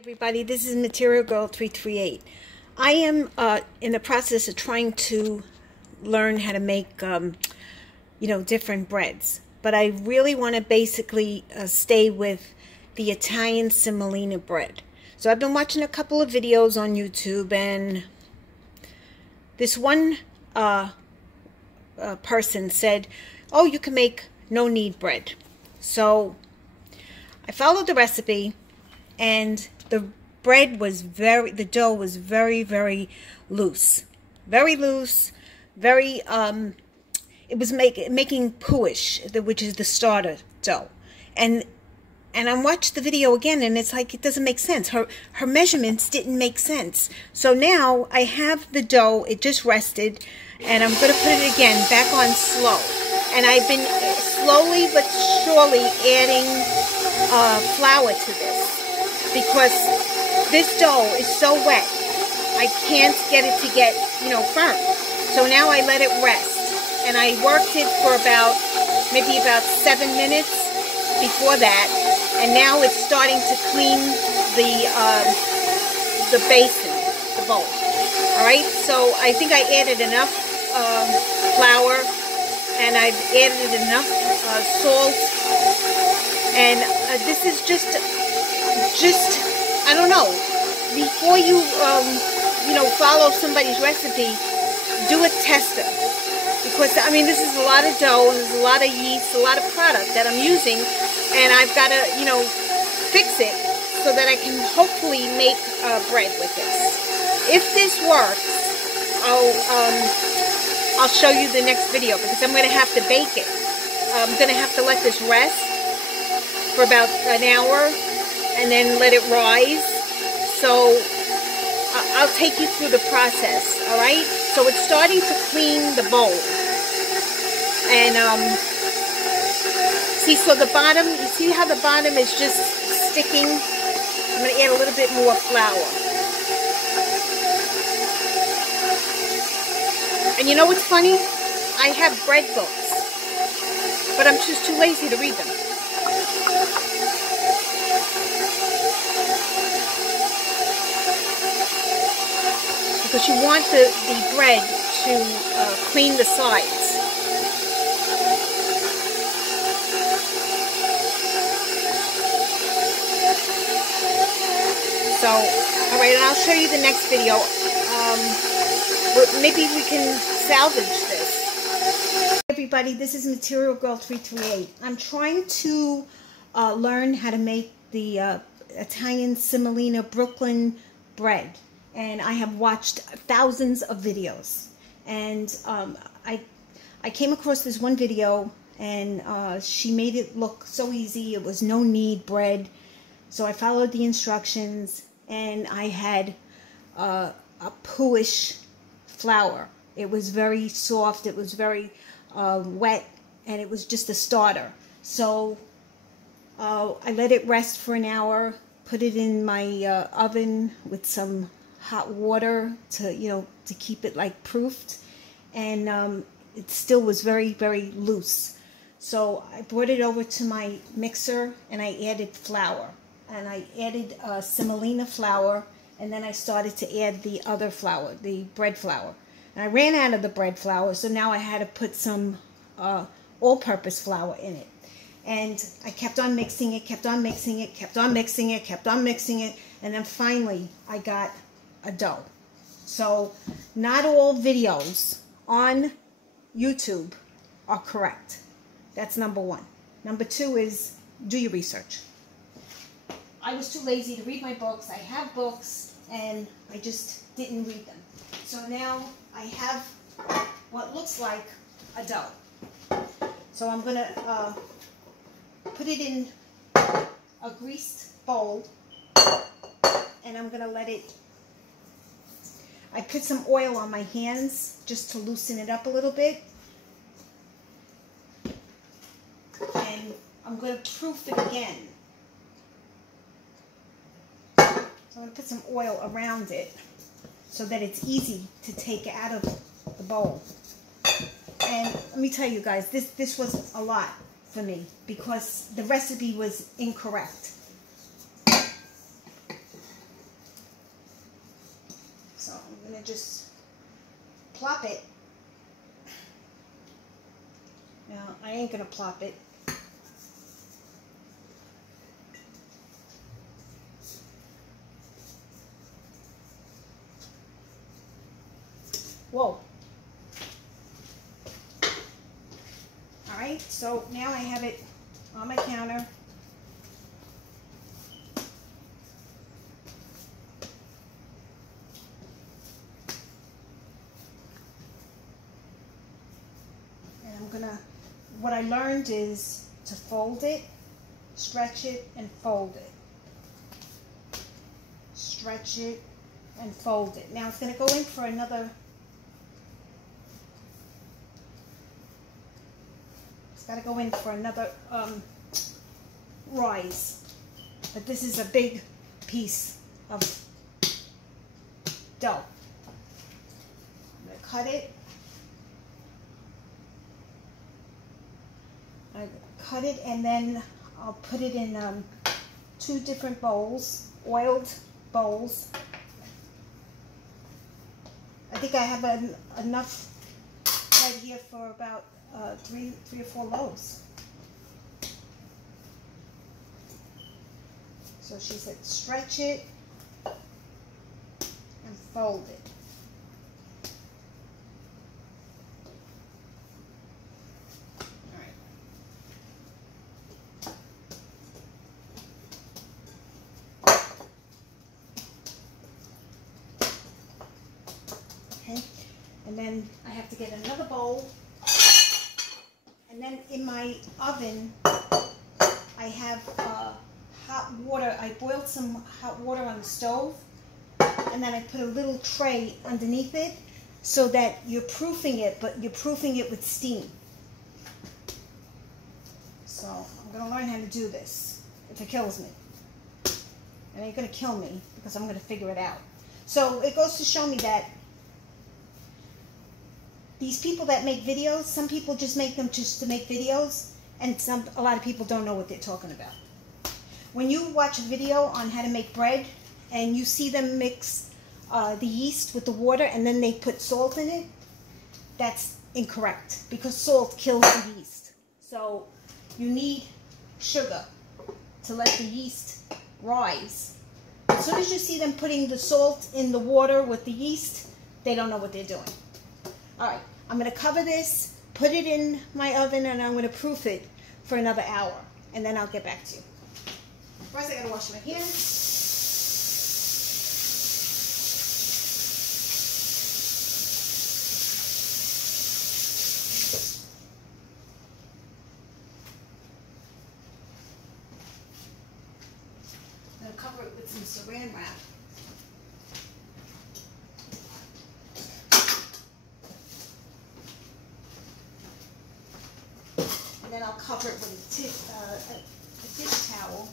Everybody, this is Material Girl 338. I am in the process of trying to learn how to make different breads, but I really want to basically stay with the Italian semolina bread. So I've been watching a couple of videos on YouTube, and this one person said, oh, you can make no knead bread. So I followed the recipe, and the dough was very, very loose. Very loose, very, it was making pooish, which is the starter dough. And I watched the video again, and it's like, it doesn't make sense. Her measurements didn't make sense. So now I have the dough, it just rested, and I'm going to put it again back on slow. And I've been slowly but surely adding flour to this, because this dough is so wet, I can't get it to get, firm. So now I let it rest, and I worked it for maybe about 7 minutes before that, and now it's starting to clean the basin, the bowl. All right, so I think I added enough flour, and I've added enough salt, and this is just I don't know. Before you follow somebody's recipe, do a tester, because I mean, this is a lot of dough, and there's a lot of yeast, a lot of product that I'm using, and I've got to fix it so that I can hopefully make bread with this. If this works, I'll show you the next video, because I'm going to have to bake it. I'm going to have to let this rest for about an hour and then let it rise. So I'll take you through the process, all right? So it's starting to clean the bowl. And see, so the bottom, you see how the bottom is just sticking? I'm going to add a little bit more flour. And you know what's funny? I have bread books, but I'm just too lazy to read them. Because you want the bread to clean the sides. So, alright, and I'll show you the next video. Maybe we can salvage this. Hey everybody, this is Material Girl 338. I'm trying to learn how to make the Italian semolina Brooklyn bread. And I have watched thousands of videos, and I came across this one video, and she made it look so easy. It was no knead bread, so I followed the instructions, and I had a pooish flour. It was very soft, it was very wet, and it was just a starter. So I let it rest for an hour, put it in my oven with some hot water to keep it like proofed, and it still was very, very loose. So I brought it over to my mixer, and I added flour, and I added semolina flour, and then I started to add the other flour, the bread flour, and I ran out of the bread flour, so now I had to put some all-purpose flour in it. And I kept on mixing it, kept on mixing it, kept on mixing it, kept on mixing it, and then finally I got a dough. So not all videos on YouTube are correct. That's number one. Number two is, do your research. I was too lazy to read my books. I have books, and I just didn't read them. So now I have what looks like a dough. So I'm gonna put it in a greased bowl, and I'm gonna let it, I put some oil on my hands just to loosen it up a little bit. And I'm going to proof it again. So I'm going to put some oil around it so that it's easy to take out of the bowl. And let me tell you guys, this was a lot for me because the recipe was incorrect. going to just plop it. No, I ain't going to plop it. Whoa. Alright, so now I have it on my counter. And I'm gonna, what I learned is to fold it, stretch it, and fold it. Stretch it and fold it. Now it's gonna go in for another, got to go in for another rise, but this is a big piece of dough. I'm going to cut it. I cut it and then I'll put it in 2 different bowls, oiled bowls. I think I have enough right here for about 3 or 4 loaves. So she said stretch it and fold it. All right. Okay, and then I have to get another bowl. And then in my oven, I have hot water. I boiled some hot water on the stove, and then I put a little tray underneath it so that you're proofing it, but you're proofing it with steam. So I'm going to learn how to do this if it kills me. It ain't going to kill me because I'm going to figure it out. So it goes to show me that these people that make videos, some people just make them just to make videos, and a lot of people don't know what they're talking about. When you watch a video on how to make bread, and you see them mix the yeast with the water, and then they put salt in it, that's incorrect, because salt kills the yeast. So you need sugar to let the yeast rise. As soon as you see them putting the salt in the water with the yeast, they don't know what they're doing. All right, I'm going to cover this, put it in my oven, and I'm going to proof it for another hour, and then I'll get back to you. First, I got to wash my hands. I'm going to cover it with some saran wrap. And then I'll cover it with a dish towel.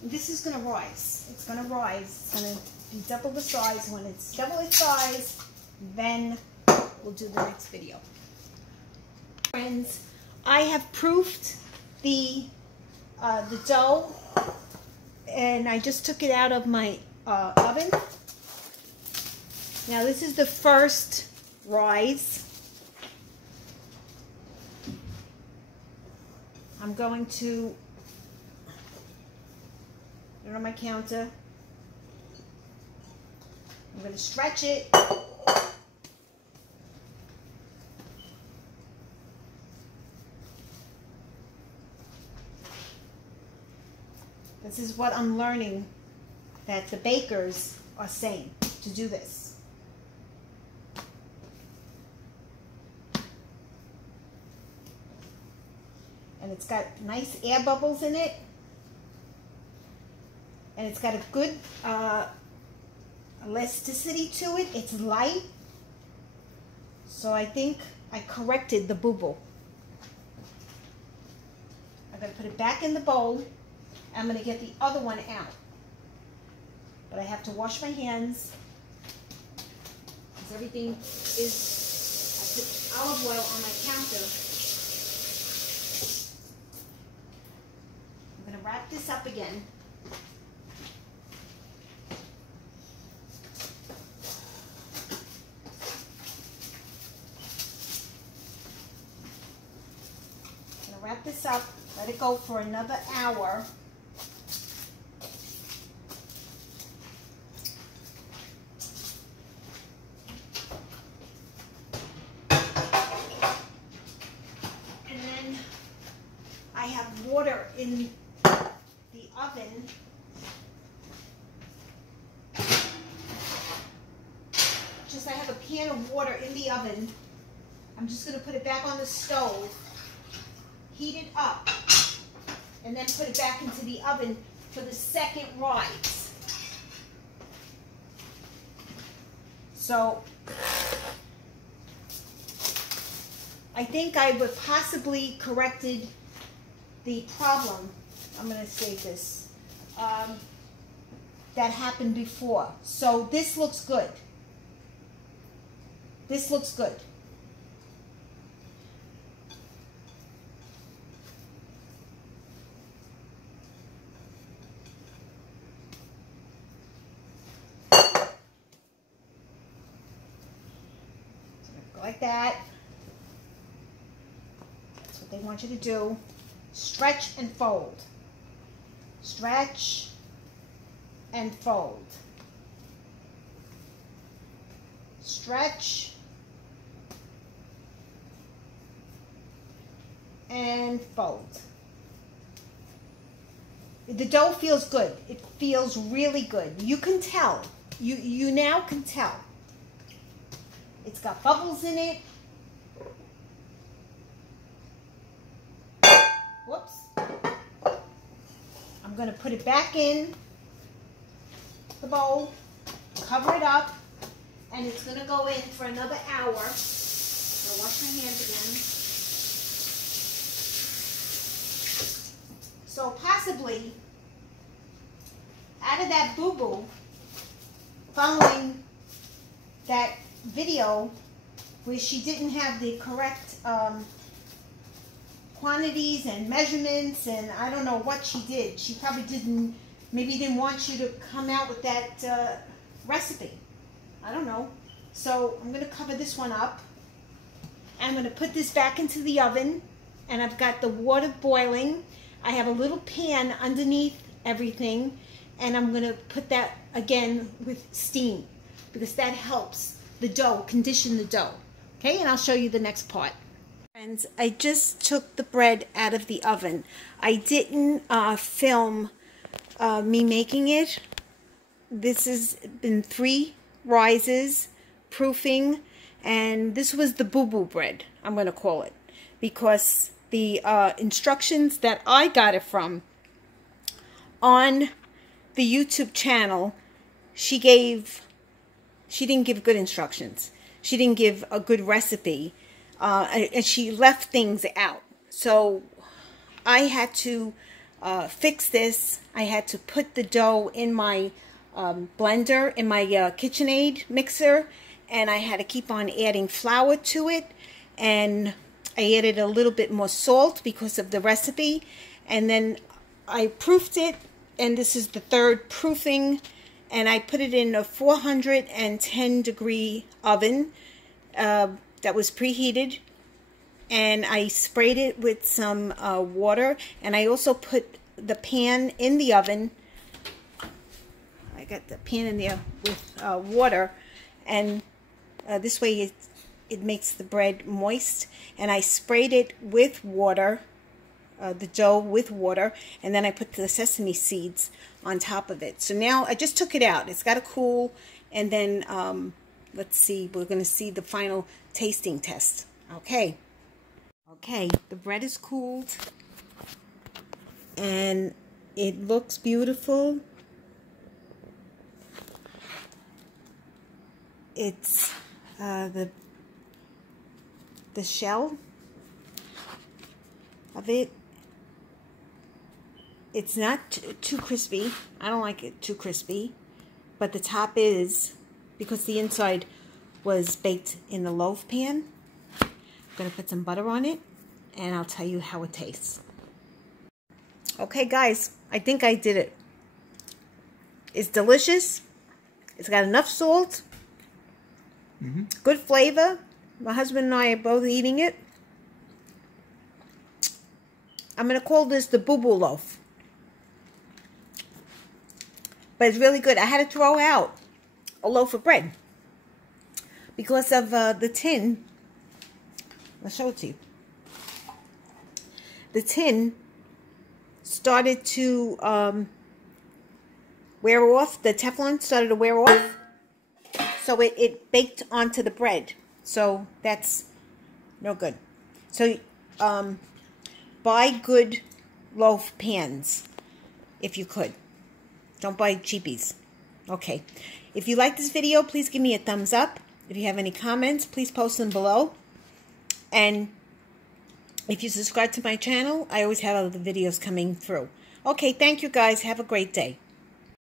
And this is going to rise. It's going to rise. It's going to be double the size. When it's double its size, then we'll do the next video. Friends, I have proofed the dough, and I just took it out of my oven. Now this is the first rise. I'm going to put it on my counter. I'm going to stretch it. This is what I'm learning that the bakers are saying to do this. And it's got nice air bubbles in it. And it's got a good elasticity to it. It's light. So I think I corrected the boo-boo. I'm going to put it back in the bowl. I'm going to get the other one out. But I have to wash my hands because everything is, I put olive oil on my counter. wrap this up again. I'm gonna wrap this up, let it go for another hour. I have water in the oven. I have a pan of water in the oven. I'm just going to put it back on the stove, heat it up, and then put it back into the oven for the second rise. So I think I would possibly corrected the problem. I'm going to save this. That happened before. So this looks good. This looks good. Like that. That's what they want you to do. Stretch and fold. Stretch and fold. Stretch and fold. The dough feels good. It feels really good. You can tell. You now can tell. It's got bubbles in it. Whoops. I'm going to put it back in the bowl, cover it up, and it's going to go in for another hour. So wash my hands again. So possibly, out of that boo-boo, following that video where she didn't have the correct quantities and measurements, and I don't know what she did. She probably maybe didn't want you to come out with that recipe. I don't know. So I'm going to cover this one up. I'm going to put this back into the oven, and I've got the water boiling. I have a little pan underneath everything, and I'm going to put that again with steam because that helps the dough, condition the dough. Okay, and I'll show you the next part. Friends, I just took the bread out of the oven. I didn't film me making it. This has been 3 rises, proofing, and this was the boo-boo bread, I'm going to call it, because the instructions that I got it from on the YouTube channel, she didn't give good instructions. She didn't give a good recipe, and she left things out. So I had to fix this. I had to put the dough in my blender, in my KitchenAid mixer, and I had to keep on adding flour to it, and I added a little bit more salt because of the recipe, and then I proofed it, and this is the 3rd proofing, and I put it in a 410 degree oven that was preheated, and I sprayed it with some water, and I also put the pan in the oven. I got the pan in there with water, and this way it makes the bread moist, and I sprayed it with water, the dough with water, and then I put the sesame seeds on top of it. So now I just took it out. It's got to cool, and then let's see, we're going to see the final tasting test. Okay, the bread is cooled, and it looks beautiful. It's the shell of it. It's not too crispy. I don't like it too crispy, but the top is, because the inside was baked in the loaf pan. I'm going to put some butter on it, and I'll tell you how it tastes. Okay, guys, I think I did it. It's delicious. It's got enough salt. Good flavor. My husband and I are both eating it. I'm going to call this the boo-boo loaf. But it's really good. I had to throw out a loaf of bread because of the tin. I'll show it to you. The tin started to wear off. The Teflon started to wear off. So it baked onto the bread. So that's no good. So buy good loaf pans if you could. Don't buy cheapies. Okay. If you like this video, please give me a thumbs up. If you have any comments, please post them below. And if you subscribe to my channel, I always have other videos coming through. Okay, thank you guys. Have a great day.